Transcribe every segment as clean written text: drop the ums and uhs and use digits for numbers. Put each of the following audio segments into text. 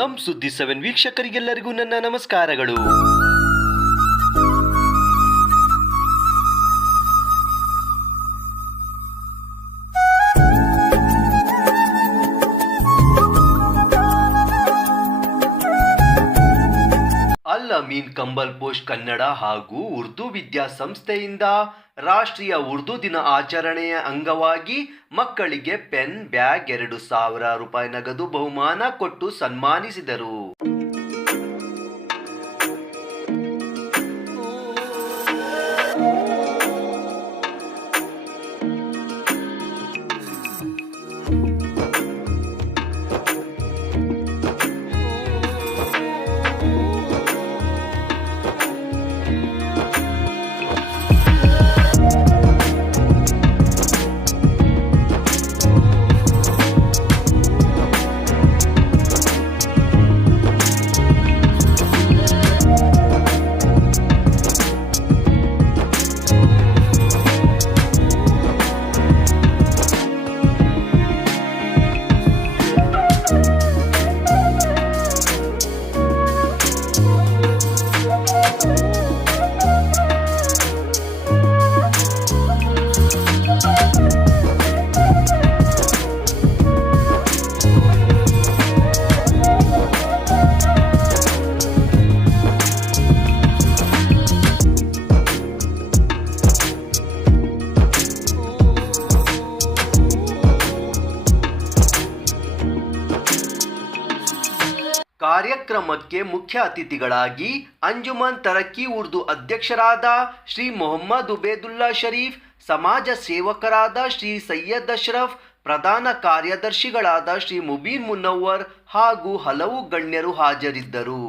ನಮ್ ಸುದ್ದಿ 7 ವೀಕ್ಷಕರಿಗೆಲ್ಲರಿಗೂ ನನ್ನ ನಮಸ್ಕಾರಗಳು. ಅಲ್ ಅಮೀನ್ ಕಂಬಲ್ ಪೋಸ್ಟ್ ಕನ್ನಡ ಹಾಗೂ ಉರ್ದು ವಿದ್ಯಾಸಂಸ್ಥೆಯಿಂದ ರಾಷ್ಟ್ರೀಯ ಉರ್ದು ದಿನ ಆಚರಣೆಯ ಅಂಗವಾಗಿ ಮಕ್ಕಳಿಗೆ ಪೆನ್, ಬ್ಯಾಗ್, 2,000 ರೂಪಾಯಿ ನಗದು ಬಹುಮಾನ ಕೊಟ್ಟು ಸನ್ಮಾನಿಸಿದರು. ಕಾರ್ಯಕ್ರಮಕ್ಕೆ ಮುಖ್ಯ ಅತಿಥಿಗಳಾಗಿ ಅಂಜುಮನ್ ತರಕ್ಕಿ ಉರ್ದು ಅಧ್ಯಕ್ಷರಾದ ಶ್ರೀ ಮೊಹಮ್ಮದ್ ಉಬೇದುಲ್ಲಾ ಶರೀಫ್, ಸಮಾಜ ಸೇವಕರಾದ ಶ್ರೀ ಸೈಯದ್ ಅಶ್ರಫ್, ಪ್ರಧಾನ ಕಾರ್ಯದರ್ಶಿಗಳಾದ ಶ್ರೀ ಮುಬೀನ್ ಮುನವ್ವರ್ ಹಾಗೂ ಹಲವು ಗಣ್ಯರು ಹಾಜರಿದ್ದರು.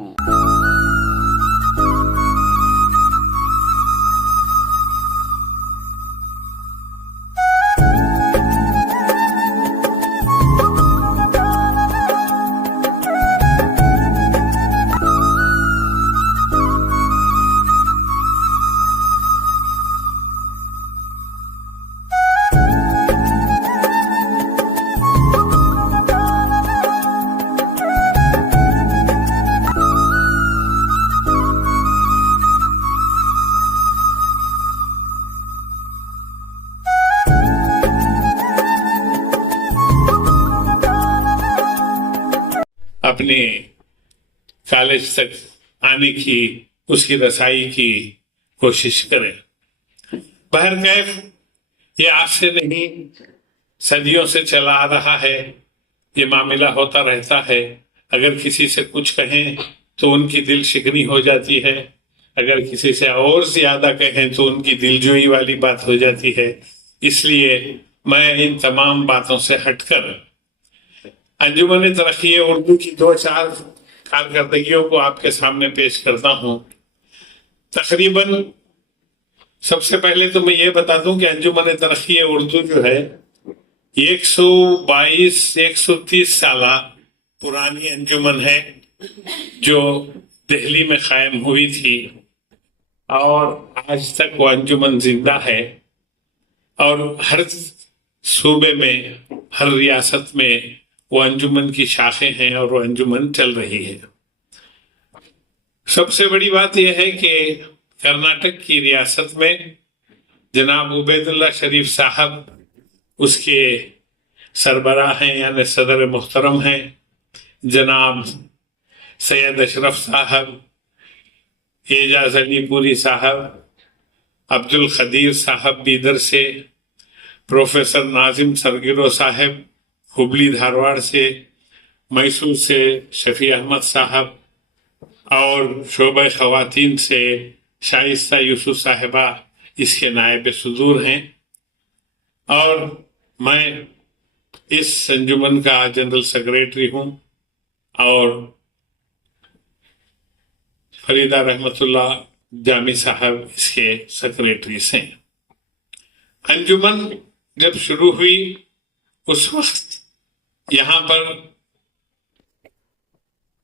अपने कॉलेज तक आने की, उसकी रसाई की कोशिश करें. बहरकैफ ये आज से नहीं, सदियों से चला आ रहा है. ये मामला होता रहता है. अगर किसी से कुछ कहें तो उनकी दिल शिकनी हो जाती है. अगर किसी से और ज्यादा कहें तो उनकी दिलजोई वाली बात हो जाती है. इसलिए मैं इन तमाम बातों से हटकर अंजुमन तरक्की उर्दू की 2-4 कारकर्दगियों को आपके सामने पेश करता हूँ. तकरीबन सबसे पहले तो मैं ये बता दूं कि अंजुमन तरक्की उर्दू जो है 122-130 साल पुरानी अंजुमन है जो दिल्ली में कायम हुई थी और आज तक वो अंजुमन जिंदा है और हर सूबे में, हर रियासत में वो अंजुमन की शाखें हैं और वो अंजुमन चल रही है. सबसे बड़ी बात यह है कि कर्नाटक की रियासत में जनाब उबैदुल्ला शरीफ साहब उसके सरबराह हैं, यानी सदर मुहतरम हैं. जनाब सैयद अशरफ साहब, एजाज अली पूरी साहब, अब्दुल खदीर साहब बीदर से, प्रोफेसर नाजिम सरगिरो साहब हुबली धारवाड़ से, मैसूर से शफी अहमद साहब और शोबे खवातीन से शाइस्ता यूसुफ साहिबा इसके नायब सदूर हैं. और मैं इस अंजुमन का जनरल सेक्रेटरी हूँ और फरीदा रहमतुल्लाह जामी साहब इसके सेक्रेटरी हैं. अंजुमन जब शुरू हुई उस वक्त यहाँ पर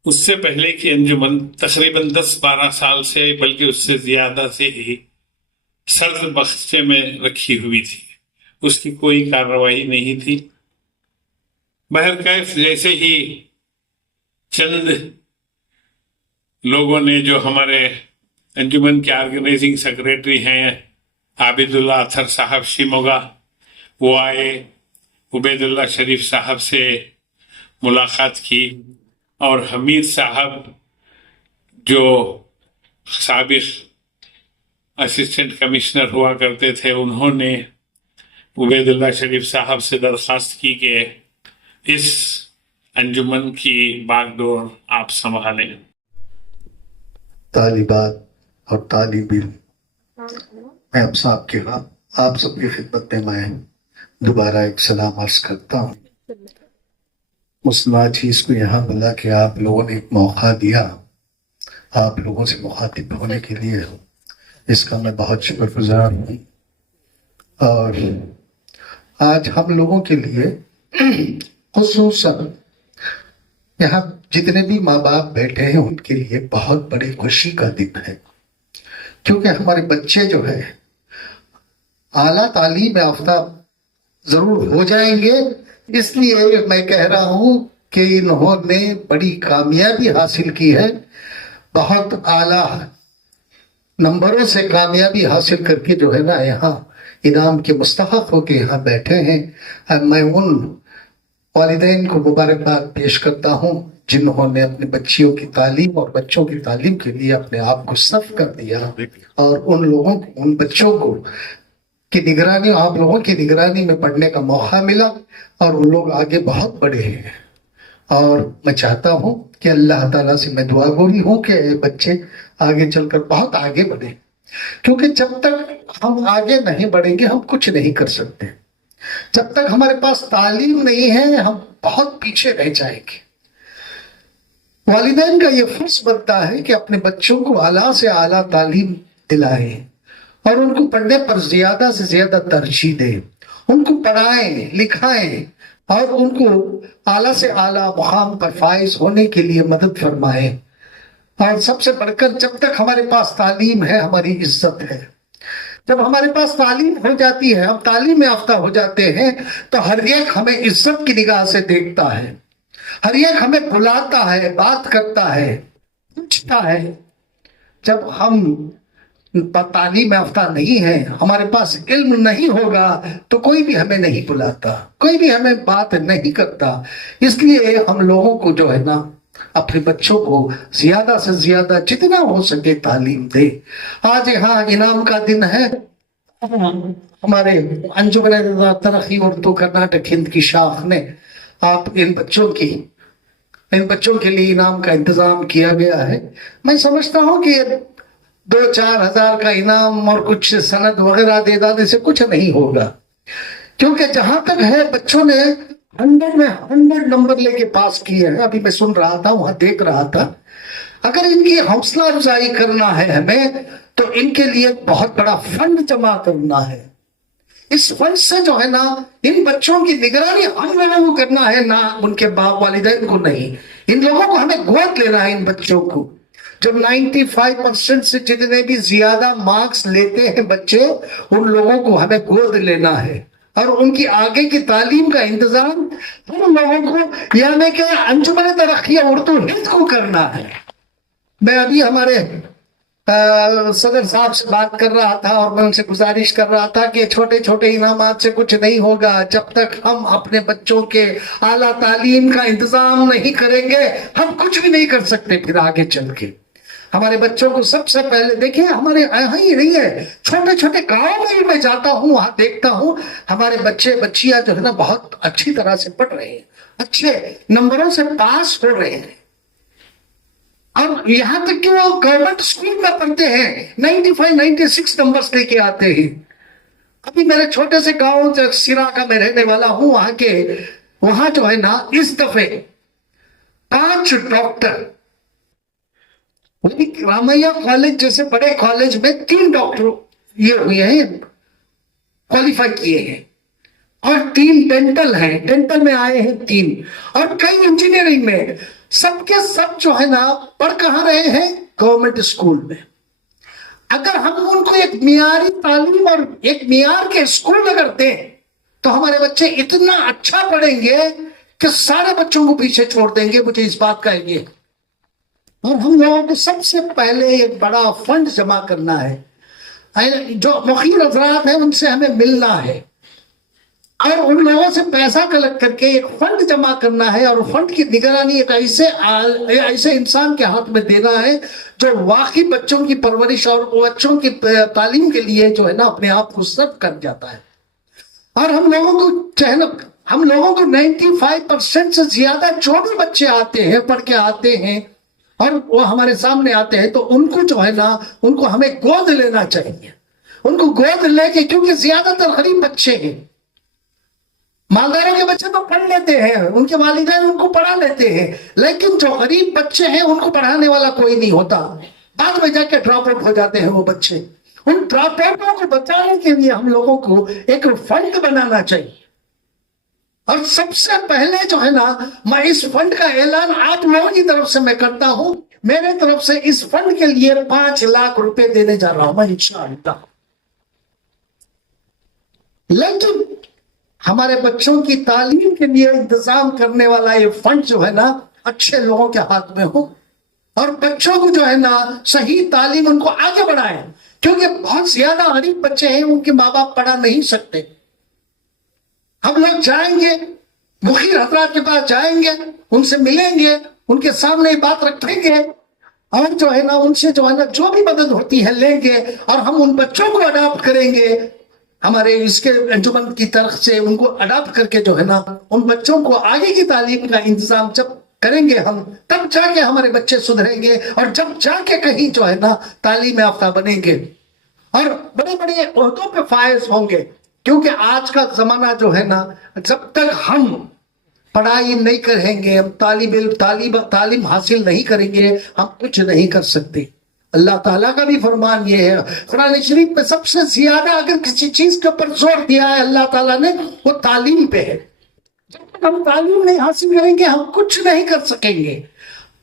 उससे पहले की अंजुमन तकरीबन 10-12 साल से, बल्कि उससे ज्यादा से ही सर्द बख्शे में रखी हुई थी. उसकी कोई कार्रवाई नहीं थी. बहरकैफ जैसे ही चंद लोगों ने, जो हमारे अंजुमन के ऑर्गेनाइजिंग सेक्रेटरी हैं आबिदुल्ला अथर साहब शिमोगा, वो आए, उबैदुल्ला शरीफ साहब से मुलाकात की, और हमीद साहब जो साबिक असिस्टेंट कमिश्नर हुआ करते थे, उन्होंने उबैदुल्ला शरीफ साहब से दरख्वास्त की कि इस अंजुमन की बागडोर आप संभालें। तालिबात और तालिबीन, मैं आप सबकी खिदमत में मैं दोबारा एक सलाम अर्ज करता हूँ। मुस्लिम चीज को यहाँ बुला के आप लोगों ने एक मौका दिया, आप लोगों से मुखातिब होने के लिए, इसका मैं बहुत शुक्रगुजार हूँ। और आज हम लोगों के लिए खुसूसन यहाँ जितने भी माँ बाप बैठे हैं उनके लिए बहुत बड़ी खुशी का दिन है, क्योंकि हमारे बच्चे जो है आला तालीम याफ्ता जरूर हो जाएंगे। इसलिए मैं कह रहा हूँ कि इन्होंने बड़ी कामयाबी हासिल की है, बहुत आला नंबरों से कामयाबी हासिल करके जो है ना यहाँ इनाम के मुस्तहक होके यहाँ बैठे हैं। मैं उन वालिदैन को मुबारकबाद पेश करता हूँ जिन्होंने अपने बच्चियों की तालीम और बच्चों की तालीम के लिए अपने आप को सर्व कर दिया, और उन लोगों को, उन बच्चों को की निगरानी, आप लोगों की निगरानी में पढ़ने का मौका मिला, और उन लोग आगे बहुत बड़े हैं। और मैं चाहता हूँ कि अल्लाह ताला से मैं दुआ गोरी हूँ कि बच्चे आगे चलकर बहुत आगे बढ़े, क्योंकि जब तक हम आगे नहीं बढ़ेंगे हम कुछ नहीं कर सकते। जब तक हमारे पास तालीम नहीं है हम बहुत पीछे रह जाएंगे। वालिदैन का ये फर्ज बनता है कि अपने बच्चों को आला से आला तालीम दिलाएं और उनको पढ़ने पर ज्यादा से ज्यादा तरजीह दें, उनको पढ़ाएं लिखाएं और उनको आला से आला मुकाम पर फाइज होने के लिए मदद फरमाएं। और सबसे बढ़कर जब तक हमारे पास तालीम है हमारी इज्जत है। जब हमारे पास तालीम हो जाती है, हम तालीम याफ्ता हो जाते हैं, तो हर एक हमें इज्जत की निगाह से देखता है, हर एक हमें बुलाता है, बात करता है, पूछता है। जब हम तालीम याफ्ता नहीं है, हमारे पास इल्म नहीं होगा, तो कोई भी हमें नहीं बुलाता, कोई भी हमें बात नहीं करता। इसलिए हम लोगों को जो है ना अपने बच्चों को ज्यादा से ज्यादा जितना हो सके तालीम दे। आज यहाँ इनाम का दिन है। हमारे अंजुमन तरक्की उर्दू कर्नाटक हिंद की शाख ने आप इन बच्चों के लिए इनाम का इंतजाम किया गया है। मैं समझता हूँ कि 2-4 हजार का इनाम और कुछ सनद वगैरह दे देने से कुछ नहीं होगा, क्योंकि जहां तक है बच्चों ने 100 में 100 नंबर लेके पास किए हैं। अभी मैं सुन रहा था, वहां देख रहा था। अगर इनकी हौसला अफजाई करना है हमें, तो इनके लिए बहुत बड़ा फंड जमा करना है। इस फंड से जो है ना इन बच्चों की निगरानी हम लोगों को करना है, ना उनके बाप वालिदैन को नहीं। इन लोगों को हमें गोद लेना है। इन बच्चों को जब 95% से जितने भी ज्यादा मार्क्स लेते हैं बच्चे, उन लोगों को हमें गोद लेना है और उनकी आगे की तालीम का इंतजाम हम लोगों को यानी कि अंजुमन तरक्की उर्दू हिंद को करना है। मैं अभी हमारे सदर साहब से बात कर रहा था और मैं उनसे गुजारिश कर रहा था कि छोटे छोटे इनामात से कुछ नहीं होगा। जब तक हम अपने बच्चों के आला तालीम का इंतजाम नहीं करेंगे हम कुछ भी नहीं कर सकते। फिर आगे चल के हमारे बच्चों को सबसे पहले देखिए, हमारे यहाँ ही नहीं है, छोटे छोटे गाँव में भी मैं जाता हूँ, वहां देखता हूँ हमारे बच्चे बच्चियां जो है ना बहुत अच्छी तरह से पढ़ रहे हैं, अच्छे नंबरों से पास हो रहे हैं। और यहाँ तक कि वो गवर्नमेंट स्कूल में पढ़ते हैं, 95-96 नंबर्स लेके आते हैं। अभी मेरे छोटे से गांव सिरा का मैं रहने वाला हूँ, वहां जो है ना इस दफे 5 डॉक्टर, रामैया कॉलेज जैसे बड़े कॉलेज में 3 डॉक्टर ये हुए हैं, क्वालिफाई किए हैं, और 3 डेंटल हैं, डेंटल में आए हैं 3, और कई इंजीनियरिंग में। सबके सब जो है ना पढ़ कहाँ रहे हैं? गवर्नमेंट स्कूल में। अगर हम उनको एक मियारी तालीम और एक मियार के स्कूल अगर दें तो हमारे बच्चे इतना अच्छा पढ़ेंगे कि सारे बच्चों को पीछे छोड़ देंगे, मुझे इस बात का ये। और हम लोगों को सबसे पहले एक बड़ा फंड जमा करना है, जो मुखिर हजरात हैं उनसे हमें मिलना है और उन लोगों से पैसा कलेक्ट करके एक फंड जमा करना है, और फंड की निगरानी एक ऐसे इंसान के हाथ में देना है जो वाकई बच्चों की परवरिश और बच्चों की तालीम के लिए जो है ना अपने आप को सर्व कर जाता है। और हम लोगों को 95% से ज्यादा जो भी बच्चे आते हैं, पढ़ के आते हैं और वो हमारे सामने आते हैं, तो उनको जो है ना उनको हमें गोद लेना चाहिए। उनको गोद लेके, क्योंकि ज्यादातर गरीब बच्चे हैं, मालदारों के बच्चे तो पढ़ लेते हैं, उनके वालिदैन उनको पढ़ा लेते हैं, लेकिन जो गरीब बच्चे हैं उनको पढ़ाने वाला कोई नहीं होता। बाद में जाके ड्रॉप आउट हो जाते हैं वो बच्चे। उन ड्रॉप आउटों को बचाने के लिए हम लोगों को एक फंड बनाना चाहिए। और सबसे पहले जो है ना, मैं इस फंड का ऐलान आप लोगों की तरफ से मैं करता हूं। मेरे तरफ से इस फंड के लिए 5 लाख रुपए देने जा रहा हूं मैं इंशाअल्लाह। लेकिन हमारे बच्चों की तालीम के लिए इंतजाम करने वाला ये फंड जो है ना अच्छे लोगों के हाथ में हो, और बच्चों को जो है ना सही तालीम उनको आगे बढ़ाएं, क्योंकि बहुत ज्यादा गरीब बच्चे हैं, उनके माँ बाप पढ़ा नहीं सकते। हम लोग जाएंगे, मुखिर हजरात के पास जाएंगे, उनसे मिलेंगे, उनके सामने बात रखेंगे, और जो है ना उनसे जो है ना जो भी मदद होती है लेंगे, और हम उन बच्चों को अडॉप्ट करेंगे। हमारे इसके अंजुमन की तरफ से उनको अडॉप्ट करके जो है ना उन बच्चों को आगे की तालीम का इंतजाम जब करेंगे हम, तब जाके हमारे बच्चे सुधरेंगे, और जब जाके कहीं जो है ना तालीम याफ्ता बनेंगे और बड़े बड़े ओहदों पे फायज होंगे। क्योंकि आज का जमाना जो है ना, जब तक हम पढ़ाई नहीं करेंगे, हम तालीम हासिल नहीं करेंगे, हम कुछ नहीं कर सकते। अल्लाह ताला का भी फरमान ये है, कुरान शरीफ में सबसे ज्यादा अगर किसी चीज के ऊपर जोर दिया है अल्लाह ताला ने, वो तालीम पे है। जब तक हम तालीम नहीं हासिल करेंगे हम कुछ नहीं कर सकेंगे।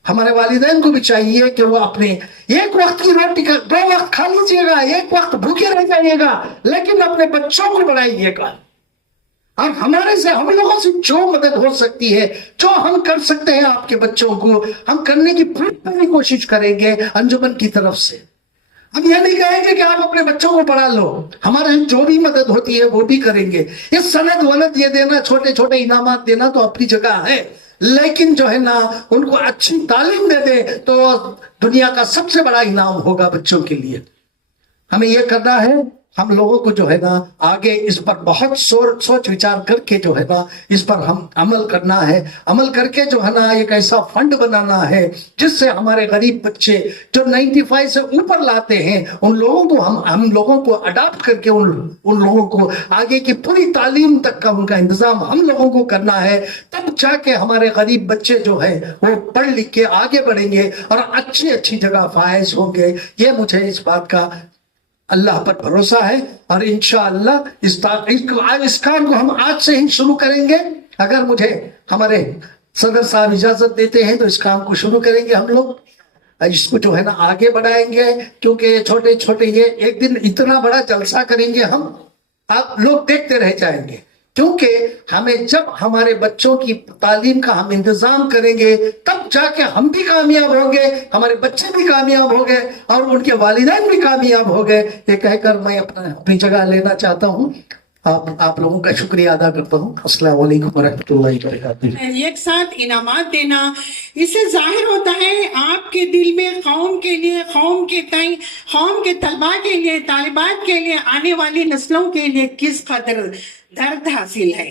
हमारे वालिदैन को भी चाहिए कि वो अपने एक वक्त की रोटी का 2 वक्त खा लीजिएगा, एक वक्त भूखे रह जाइएगा, लेकिन अपने बच्चों को बढ़ाइएगा। और हमारे से, हम लोगों से जो मदद हो सकती है, जो हम कर सकते हैं आपके बच्चों को, हम करने की पूरी कोशिश करेंगे अंजुमन की तरफ से। हम ये नहीं कहेंगे कि आप अपने बच्चों को पढ़ा लो, हमारे जो भी मदद होती है वो भी करेंगे। ये सनद वनद ये देना, छोटे छोटे इनामात देना तो अपनी जगह है, लेकिन जो है ना उनको अच्छी तालीम दे दे तो दुनिया का सबसे बड़ा इनाम होगा बच्चों के लिए। हमें यह करना है, हम लोगों को जो है ना आगे इस पर बहुत सोच विचार करके जो है ना इस पर हम अमल करना है। अमल करके जो है ना एक ऐसा फंड बनाना है जिससे हमारे गरीब बच्चे जो 95 से ऊपर लाते हैं, उन लोगों को हम लोगों को अडॉप्ट करके उन लोगों को आगे की पूरी तालीम तक का उनका इंतजाम हम लोगों को करना है। तब जाके हमारे गरीब बच्चे जो है वो पढ़ लिख के आगे बढ़ेंगे और अच्छी जगह फायज होंगे। ये मुझे इस बात का अल्लाह पर भरोसा है, और इंशाअल्लाह इस काम को हम आज से ही शुरू करेंगे। अगर मुझे हमारे सदर साहब इजाजत देते हैं तो इस काम को शुरू करेंगे हम लोग, इसको जो है ना आगे बढ़ाएंगे। क्योंकि छोटे छोटे ये एक दिन इतना बड़ा जलसा करेंगे हम, आप लोग देखते रह जाएंगे। क्योंकि हमें जब हमारे बच्चों की तालीम का हम इंतजाम करेंगे तब जाके हम भी कामयाब होंगे, हमारे बच्चे भी कामयाब हो गए और उनके वालिदैन भी कामयाब हो गए। ये कहकर मैं अपनी जगह लेना चाहता हूँ। आप लोगों का शुक्रिया अदा करता हूँ। अस्सलाम वालेकुम वरहमतुल्लाहि वबरकातुहू। एक साथ इनामात देना, इससे जाहिर होता है आपके दिल में कौम के लिए, कौम के तय, कौम के तलबा के लिए, तालिबात के लिए, आने वाली नस्लों के लिए किस कदर दर्द हासिल है।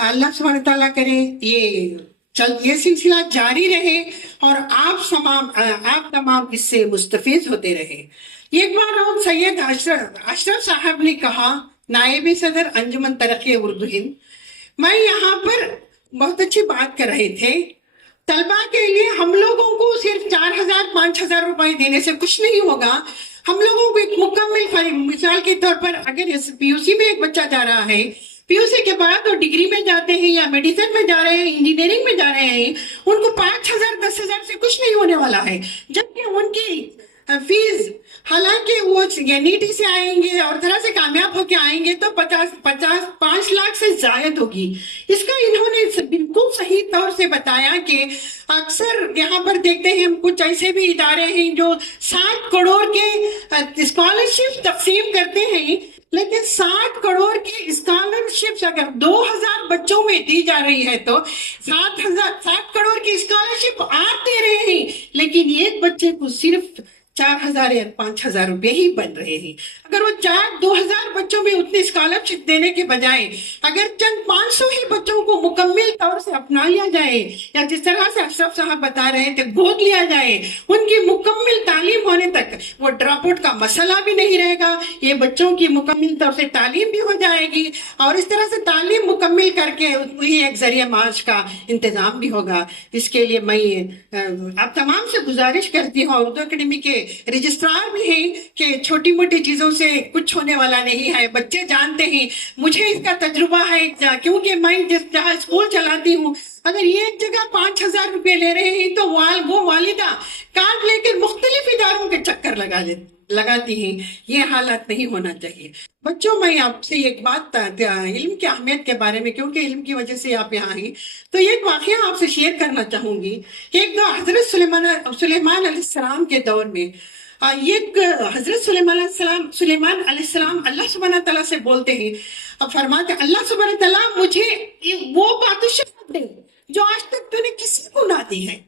अल्लाह सुब्हानहू तआला करे ये सिलसिला जारी रहे और आप तमाम इससे मुस्तफीज होते रहे। एक बार और सैयद अशरफ साहब ने कहा, नायब सदर अंजुमन तरक्की उर्दू हिंद, मैं यहाँ पर बहुत अच्छी बात कर रहे थे। तलबा के लिए हम लोगों को सिर्फ 4,000-5,000 रुपए देने से कुछ नहीं होगा। हम लोगों को एक मुकम्मल, मिसाल के तौर पर अगर पीयूसी में एक बच्चा जा रहा है, पीयूसी के बाद वो डिग्री में जाते हैं या मेडिसिन में जा रहे हैं, इंजीनियरिंग में जा रहे हैं, उनको 5,000-10,000 से कुछ नहीं होने वाला है। जबकि उनकी फीस, हालांकि वो नीटी से आएंगे और तरह से कामयाब होके आएंगे तो 5 लाख से जायद होगी। इसका इन्होंने बिल्कुल सही तौर से बताया कि अक्सर यहाँ पर देखते हैं हम कुछ ऐसे भी इदारे हैं जो 60 करोड़ के स्कॉलरशिप तकसीम करते हैं, लेकिन 60 करोड़ की स्कॉलरशिप अगर 2000 बच्चों में दी जा रही है तो 60 करोड़ की स्कॉलरशिप आप दे रहे हैं, लेकिन एक बच्चे को सिर्फ 4000 या 5000 रुपए ही बन रहे हैं। अगर वो 2000 बच्चों में उतनी स्कॉलरशिप देने के बजाय अगर चंद 500 ही बच्चों को मुकम्मल तौर से अपना लिया जाए, या जिस तरह से अशरफ साहब बता रहे थे गोद लिया जाए, उनकी मुकम्मल तालीम होने तक वो ड्रॉप आउट का मसला भी नहीं रहेगा, ये बच्चों की मुकम्मल तौर से तालीम भी हो जाएगी और इस तरह से तालीम मुकम्मल करके वही एक जरिए माश का इंतजाम भी होगा। इसके लिए मैं आप तमाम से गुजारिश करती हूँ, उर्दू अकेडमी के रजिस्ट्रार भी हैं, कि छोटी मोटी चीजों से कुछ होने वाला नहीं है, बच्चे जानते हैं, मुझे इसका तजुर्बा है क्योंकि मैं जहाँ स्कूल चलाती हूँ, अगर ये एक जगह 5000 रुपए ले रहे हैं तो वो वालिदा कार्ड लेकर मुख्तलिफ इदारों के चक्कर लगाती हैं। ये हालत नहीं होना चाहिए। बच्चों, मैं आपसे एक बात इल्म की अहमियत के बारे में, क्योंकि इल्म की वजह से आप यहाँ हैं, तो एक वाकया आपसे शेयर करना चाहूंगी। एक दो हजरत सुलेमान अलैहिस्सलाम के दौर में एक हजरत सुलेमान अलैहिस्सलाम अल्लाह सुब्हानहू तआला से बोलते हैं और फरमाते, अल्लाह सुब्हानहू तआला मुझे वो बादशाह दे जो आज तक तूने किसी को ना दी है।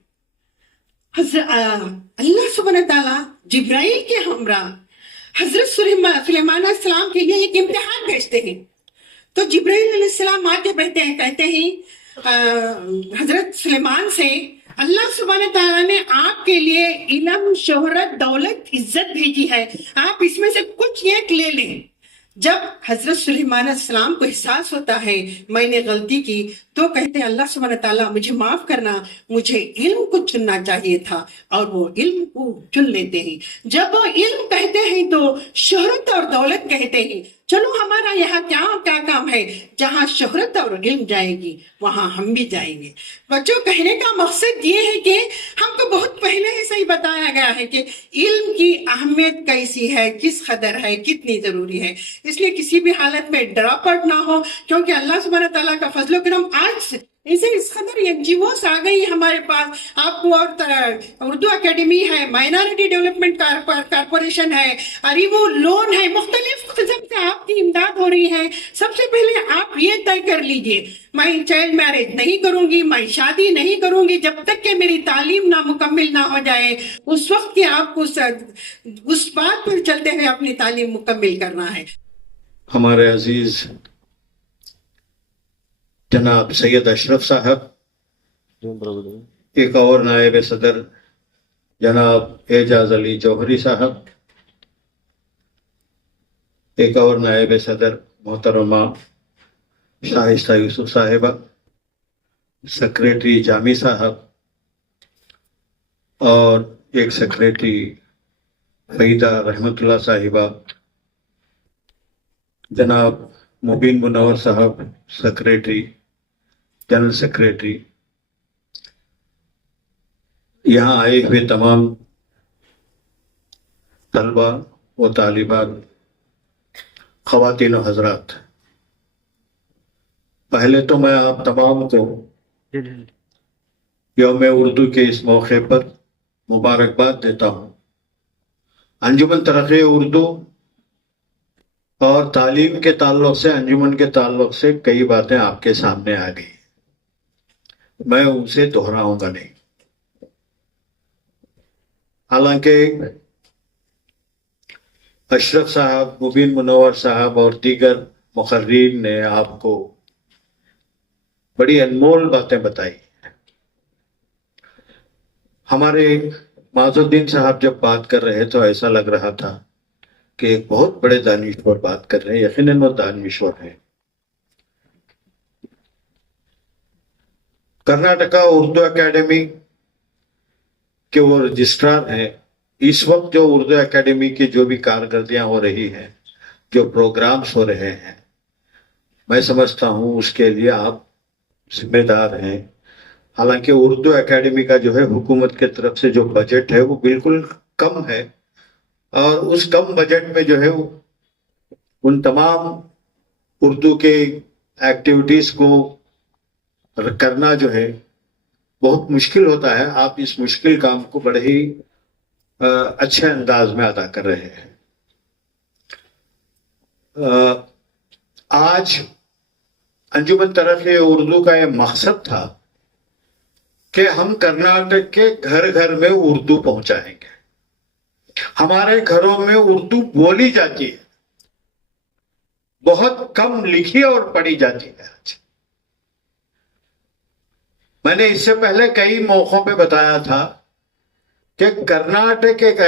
अल्लाह सुब्हानहू तआला जिब्राइल के हमरा हजरत सुलेमान अलैहिस्सलाम के लिए एक इम्तिहान भेजते हैं। तो जिब्राइल अलैहिस्सलाम आके कहते हैं हजरत सुलेमान से, अल्लाह सुब्हानहू तआला ने आपके लिए इल्म, शोहरत, दौलत, इज्जत भेजी है, आप इसमें से कुछ एक ले लें। जब हजरत सुलेमान अलैहिस्सलाम को एहसास होता है मैंने गलती की, तो कहते हैं अल्लाह सुब्हानहू तआला मुझे माफ करना, मुझे इल्म को चुनना चाहिए था, और वो इल्म को चुन लेते हैं। जब वो इल्म कहते हैं तो शोहरत और दौलत कहते हैं। चलो हमारा यहाँ क्या काम है, जहाँ शोहरत और इल्म जाएगी वहां हम भी जाएंगे। बच्चों, कहने का मकसद ये है कि हमको बहुत पहले ही सही बताया गया है कि इल्म की अहमियत कैसी है, किस कदर है, कितनी जरूरी है। इसलिए किसी भी हालत में ड्रॉप आउट ना हो, क्योंकि अल्लाह सुब्हानहू तआला का फजल करम आज इसे इस कदर एनजीओस आ गई हमारे पास। आपको और उर्दू अकेडमी है, माइनॉरिटी डेवलपमेंट कारपोरेशन है, अरीबो लोन है, मुख्तलिफ किस्म से आपकी इमदाद हो रही है। सबसे पहले आप ये तय कर लीजिए, मैं चाइल्ड मैरिज नहीं करूंगी, मैं शादी नहीं करूंगी जब तक कि मेरी तालीम ना मुकम्मल ना हो जाए। उस वक्त के आपको उस बात पर चलते हुए अपनी तालीम मुकम्मल करना है। हमारे अजीज जनाब सैयद अशरफ साहब, एक और नायब सदर जनाब एजाज अली जौहरी साहब, एक और नायब सदर मोहतरमा शाइस्ता यूसुफ साहिबा, सेक्रेटरी जामी साहब और एक सेक्रेटरी फईदा रहमतुल्लाह साहिबा, जनाब मुबीन मुनव्वर साहब सेक्रेटरी, जनरल सेक्रेटरी, यहाँ आए हुए तमाम तलबा व तालिबात, ख़वातीन व हज़रात, पहले तो मैं आप तमाम को यौम उर्दू के इस मौके पर मुबारकबाद देता हूँ। अंजुमन तरक़्क़ी उर्दू और तालीम के ताल्लुक से, अंजुमन के ताल्लुक से कई बातें आपके सामने आ गई, मैं उनसे दोहराऊंगा नहीं। हालांकि अशरफ साहब, मुबीन मुनव्वर साहब और दीगर मुक़र्रीन ने आपको बड़ी अनमोल बातें बताई। हमारे माजुद्दीन साहब जब बात कर रहे तो ऐसा लग रहा था कि एक बहुत बड़े दानिश्वर बात कर रहे हैं। यकीनन वो दानिश्वर है। कर्नाटका उर्दू एकेडमी के वो रजिस्ट्रार हैं। इस वक्त जो उर्दू एकेडमी की जो भी कारकर्दियां हो रही हैं, जो प्रोग्राम्स हो रहे हैं, मैं समझता हूं उसके लिए आप जिम्मेदार हैं। हालांकि उर्दू एकेडमी का जो है हुकूमत की तरफ से जो बजट है वो बिल्कुल कम है, اور اس کم بجٹ میں جو ہے ان تمام اردو کے ایکٹیویٹیز کو کرنا جو ہے بہت مشکل ہوتا ہے. آپ اس مشکل کام کو بڑے ہی اچھے انداز میں ادا کر رہے ہیں. آج انجمن ترقی اردو کا یہ مقصد تھا کہ ہم کرناٹک کے گھر گھر میں اردو پہنچائیں گے. ہمارے گھروں میں اردو بولی جاتی ہے, بہت کم لکھی اور پڑھی جاتی ہے. میں نے اس سے پہلے کئی موقعوں پہ بتایا تھا کہ کرناٹک ایک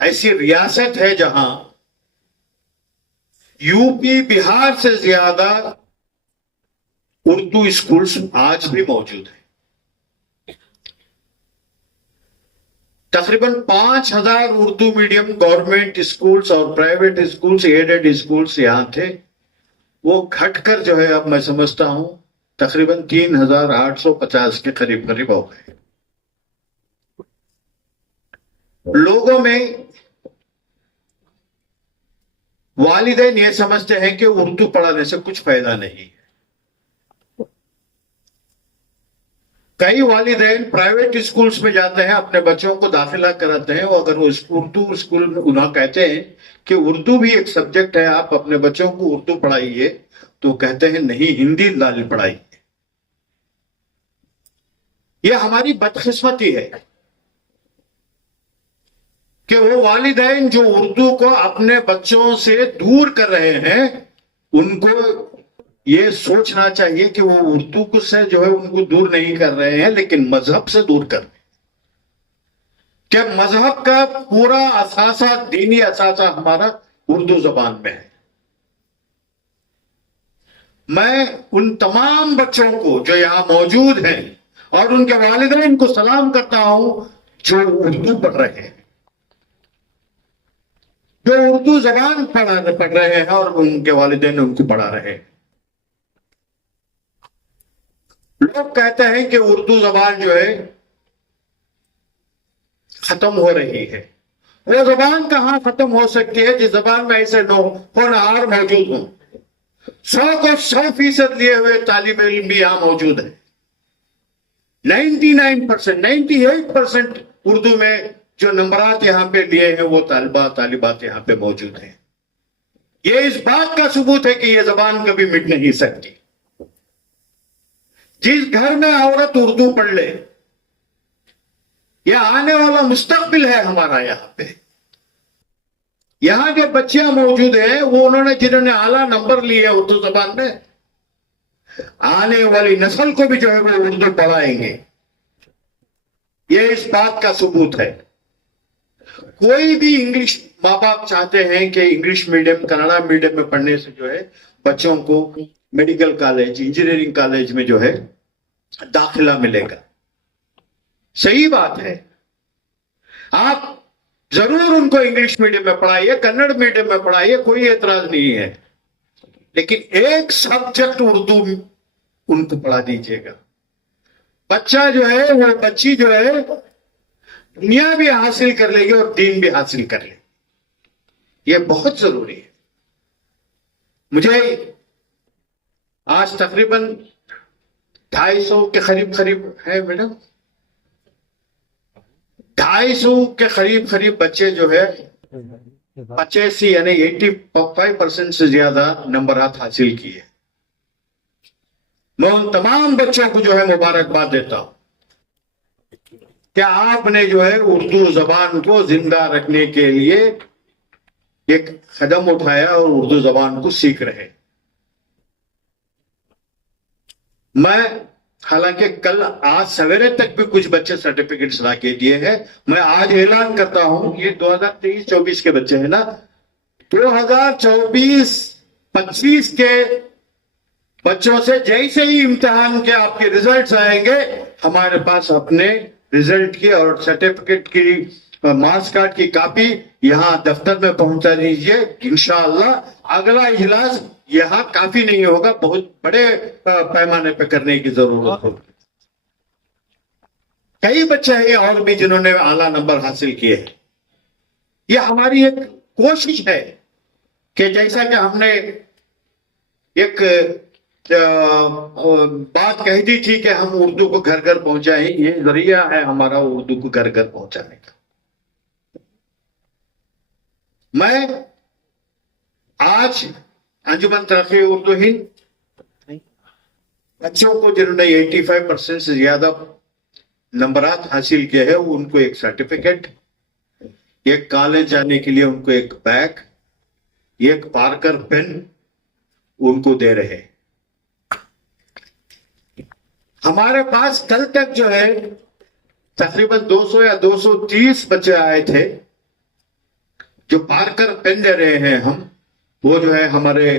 ایسی ریاست ہے جہاں یو پی بہار سے زیادہ اردو اسکولز آج بھی موجود ہیں. تقریباً 5,000 اردو میڈیم گورنمنٹ اسکولز اور پرائیویٹ اسکولز, ایڈڈ اسکولز یہاں تھے. وہ گھٹ کر جو ہے اب میں سمجھتا ہوں تقریباً 3,850 کے قریب ہو گئے. لوگوں میں والدین یہ سمجھتے ہیں کہ اردو پڑھانے سے کچھ فائدہ نہیں ہے. کئی والدین پرائیویٹ اسکولز میں جاتے ہیں, اپنے بچوں کو داخلہ کراتے ہیں, اور اگر وہ اردو اسکول میں انہیں کہتے ہیں کہ اردو بھی ایک سبجیکٹ ہے, آپ اپنے بچوں کو اردو پڑھائیے, تو کہتے ہیں نہیں, ہندی لال پڑھائیے. یہ ہماری بدقسمتی ہے کہ وہ والدین جو اردو کو اپنے بچوں سے دور کر رہے ہیں, ان کو یہ سوچنا چاہیے کہ وہ اردو کو سے جو ہے ان کو دور نہیں کر رہے ہیں, لیکن مذہب سے دور کر رہے ہیں. کہ مذہب کا پورا اثاثہ, دینی اثاثہ ہمارا اردو زبان میں ہے. میں ان تمام بچوں کو جو یہاں موجود ہیں اور ان کے والدین کو سلام کرتا ہوں جو اردو پڑھ رہے ہیں, جو اردو زبان پڑھ رہے ہیں اور ان کے والدین ان کو پڑھا رہے ہیں. لوگ کہتے ہیں کہ اردو زبان جو ہے ختم ہو رہی ہے. وہ زبان کہاں ختم ہو سکتی ہے جس زبان میں ایسے ہونہار موجود ہوں. 100 کو 100% لیے ہوئے طالب علم بھی یہاں موجود ہیں. 99%, 98% اردو میں جو نمبرات یہاں پہ لیے ہیں وہ طالبات یہاں پہ موجود ہیں. یہ اس بات کا ثبوت ہے کہ یہ زبان کبھی مٹ نہیں سکتی. جس گھر میں عورت اردو پڑھ لے, یہ آنے والا مستقبل ہے ہمارا. یہاں پہ یہاں جو بچیاں موجود ہیں وہ جنہوں نے اعلیٰ نمبر لیے اردو زبان میں, آنے والی نسل کو بھی جو ہے وہ اردو پڑھائیں گے. یہ اس بات کا ثبوت ہے. کوئی بھی انگلش ماں باپ چاہتے ہیں کہ انگلش میڈیم, کنڑا میڈیم میں پڑھنے سے جو ہے بچوں کو میڈیکل کالج, انجینئرنگ کالج میں جو ہے داخلہ ملے گا. صحیح بات ہے, آپ ضرور ان کو انگلش میڈیم میں پڑھائیے, کنڑ میڈیم میں پڑھائیے, کوئی اعتراض نہیں ہے, لیکن ایک سبجیکٹ اردو ان کو پڑھا دیجیے گا. بچہ جو ہے وہ بچی جو ہے دنیا بھی حاصل کر لے گی اور دین بھی حاصل کر لے گی. یہ بہت ضروری ہے. مجھے آج تقریباً 250 کے قریب ہے میڈم, 250 کے قریب بچے جو ہے 85 یعنی 85% سے زیادہ نمبرات حاصل کیے. میں ان تمام بچوں کو جو ہے مبارکباد دیتا ہوں کہ آپ نے جو ہے اردو زبان کو زندہ رکھنے کے لیے ایک قدم اٹھایا اور اردو زبان کو سیکھ رہے. میں حالانکہ آج سویرے تک بھی کچھ بچے سرٹیفکیٹس لا کے دیے ہیں. میں آج اعلان کرتا ہوں, یہ 2023-24 کے بچے ہیں نا, 2024-25 کے بچوں سے جیسے ہی امتحان کے آپ کے ریزلٹس آئیں گے, ہمارے پاس اپنے ریزلٹ کی اور سرٹیفکیٹ کی مارکس کارڈ کی کاپی یہاں دفتر میں پہنچا دیجیے. انشاءاللہ اگلا اجلاس یہاں کافی نہیں ہوگا, بہت بڑے پیمانے پہ کرنے کی ضرورت ہوگی. कई बच्चे हैं और भी जिन्होंने आला नंबर हासिल किए हैं। ये हमारी एक कोशिश है कि जैसा कि हमने एक बात कही दी थी कि हम उर्दू को घर घर पहुंचाएं, ये जरिया है हमारा उर्दू को घर घर पहुंचाने का। मैं आज अंजुमन तरक्की उर्दू हिंद बच्चों को जिन्होंने 85% से ज्यादा नंबरात हासिल किए हैं उनको एक सर्टिफिकेट, एक कॉलेज जाने के लिए उनको एक बैग, एक पार्कर पेन उनको दे रहे हैं। हमारे पास कल तक जो है तकरीबन 200 या 230 बच्चे आए थे जो पार्कर पेन दे रहे हैं हम, वो जो है हमारे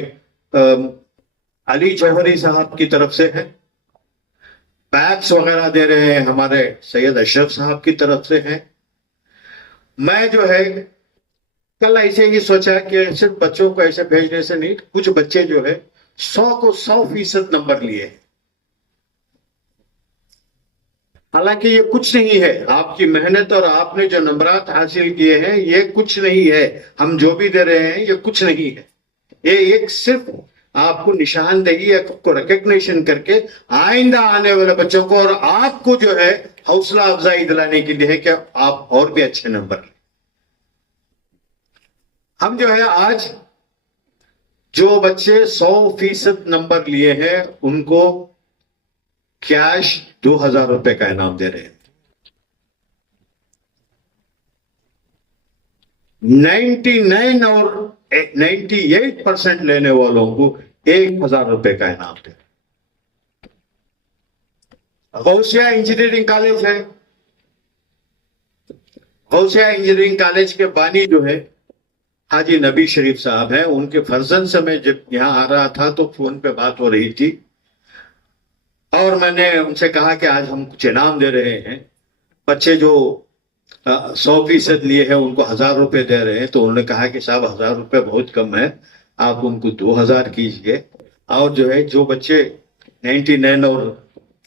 अली जौहरी साहब की तरफ से है। बैग्स वगैरह दे रहे हैं हमारे सैयद अशरफ साहब की तरफ से है। मैं जो है कल ऐसे ही सोचा कि सिर्फ बच्चों को ऐसे भेजने से नहीं, कुछ बच्चे जो है 100 को 100% नंबर लिए। हालांकि ये कुछ नहीं है, आपकी मेहनत और आपने जो नंबरात हासिल किए हैं ये कुछ नहीं है। हम जो भी दे रहे हैं ये कुछ नहीं है, ये एक सिर्फ आपको निशानदेही, आपको रिकग्निशन करके आइंदा आने वाले बच्चों को और आपको जो है हौसला अफजाई दिलाने के लिए है कि आप और भी अच्छे नंबर लें। हम जो है आज जो बच्चे 100% नंबर लिए हैं उनको कैश 2000 रुपए का इनाम दे रहे हैं। 99 और 98% लेने वालों को 1000 रुपए का इनाम दे रहे हैं। गौसिया इंजीनियरिंग कॉलेज है, गौसिया इंजीनियरिंग कॉलेज के बानी जो है हाजी नबी शरीफ साहब हैं। उनके फर्जंद से मैं जब यहां आ रहा था तो फोन पे बात हो रही थी और मैंने उनसे कहा कि आज हम कुछ इनाम दे रहे हैं। बच्चे जो 100% लिए हैं उनको 1000 रुपए दे रहे हैं। तो उन्होंने कहा कि साहब 1000 रुपए बहुत कम है, आप उनको 2000 कीजिए। और जो है जो बच्चे 99 और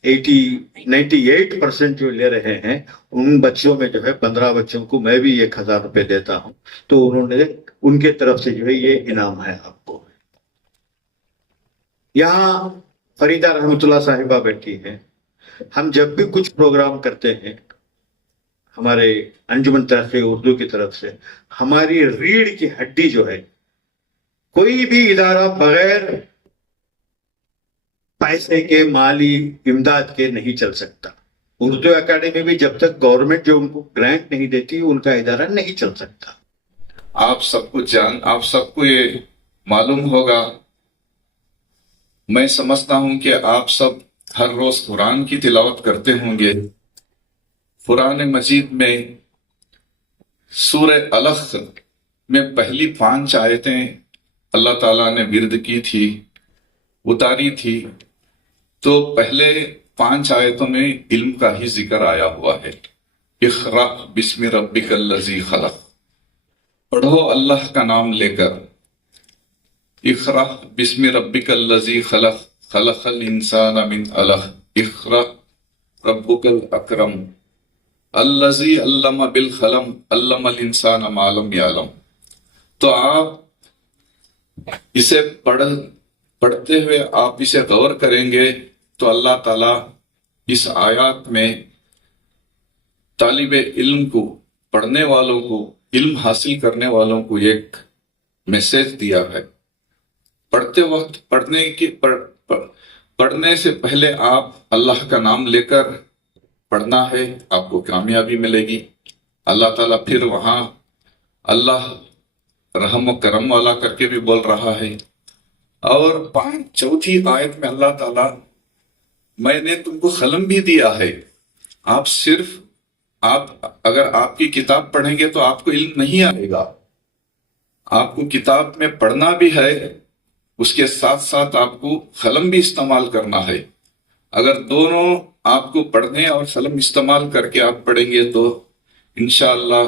98% जो ले रहे हैं उन बच्चों में जो है 15 बच्चों को मैं भी 1000 रुपए देता हूं। तो उन्होंने उनके तरफ से जो है ये इनाम है आपको। यहाँ फरीदा रहमतुल्लाह साहिबा बैठी है। हम जब भी कुछ प्रोग्राम करते हैं हमारे अंजुमन तरक्की उर्दू की तरफ से, हमारी रीढ़ की हड्डी जो है, कोई भी इदारा बगैर पैसे के, माली इमदाद के नहीं चल सकता। उर्दू एकेडमी भी जब तक गवर्नमेंट जो उनको ग्रांट नहीं देती उनका इदारा नहीं चल सकता। आप सबको ये मालूम होगा, मैं समझता हूं कि आप सब हर रोज कुरान की तिलावत करते होंगे। कुरान मजीद में सूरह अलग में पहली 5 आयतें अल्लाह ताला ने विर्द की थी, उतारी थी। तो पहले 5 आयतों में इल्म का ही जिक्र आया हुआ है। इक़रा बिस्मि रब्बिकल लज़ी खलक़, पढ़ो अल्लाह का नाम लेकर। इक़रा बिस्मि रब्बिकल लज़ी खलक़, खलक़ल इंसान मिन अलक़, इक़रा रब्बुकल अकरम, अल्लज़ी अल्लम बिल क़लम, अल्लमल इंसान मा लम यअलम। तो आप इसे पढ़ते हुए आप इसे गौर करेंगे तो अल्लाह ताला इस आयत में तालिबे इल्म को, पढ़ने वालों को, इल्म हासिल करने वालों को एक मैसेज दिया है। पढ़ते वक्त पढ़ने से पहले आप अल्लाह का नाम लेकर पढ़ना है, आपको कामयाबी मिलेगी। अल्लाह ताला फिर वहां अल्लाह रहम व करम वाला करके भी बोल रहा है। और 4 आयत में अल्लाह ताला, मैंने तुमको कलम भी दिया है, आप अगर आपकी किताब पढ़ेंगे तो आपको इल्म नहीं आएगा। आपको किताब में पढ़ना भी है, उसके साथ साथ आपको कलम भी इस्तेमाल करना है। अगर दोनों आपको पढ़ने और कलम इस्तेमाल करके आप पढ़ेंगे तो इंशाअल्लाह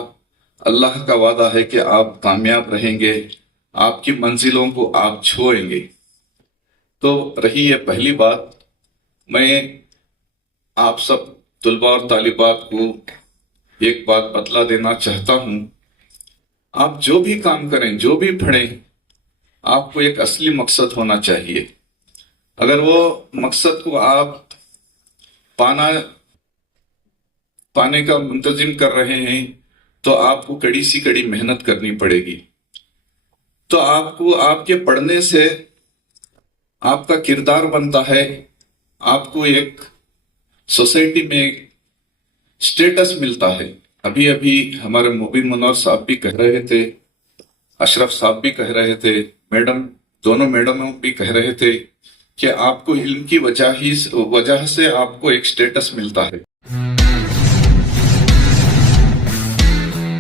अल्लाह का वादा है कि आप कामयाब रहेंगे, आपकी मंजिलों को आप छुएंगे। तो रही है पहली बात, मैं आप सब तलबा और तालिबात को एक बात बतला देना चाहता हूं, आप जो भी काम करें, जो भी पढ़ें, आपको एक असली मकसद होना चाहिए। अगर वो मकसद को आप पाने का मुंतजिम कर रहे हैं तो आपको कड़ी सी कड़ी मेहनत करनी पड़ेगी। तो आपको आपके पढ़ने से आपका किरदार बनता है, आपको एक सोसाइटी में स्टेटस मिलता है। अभी अभी हमारे मुबीन मनोहर साहब भी कह रहे थे, अशरफ साहब भी कह रहे थे, दोनों मैडमों भी कह रहे थे कि आपको इल्म की वजह से आपको एक स्टेटस मिलता है।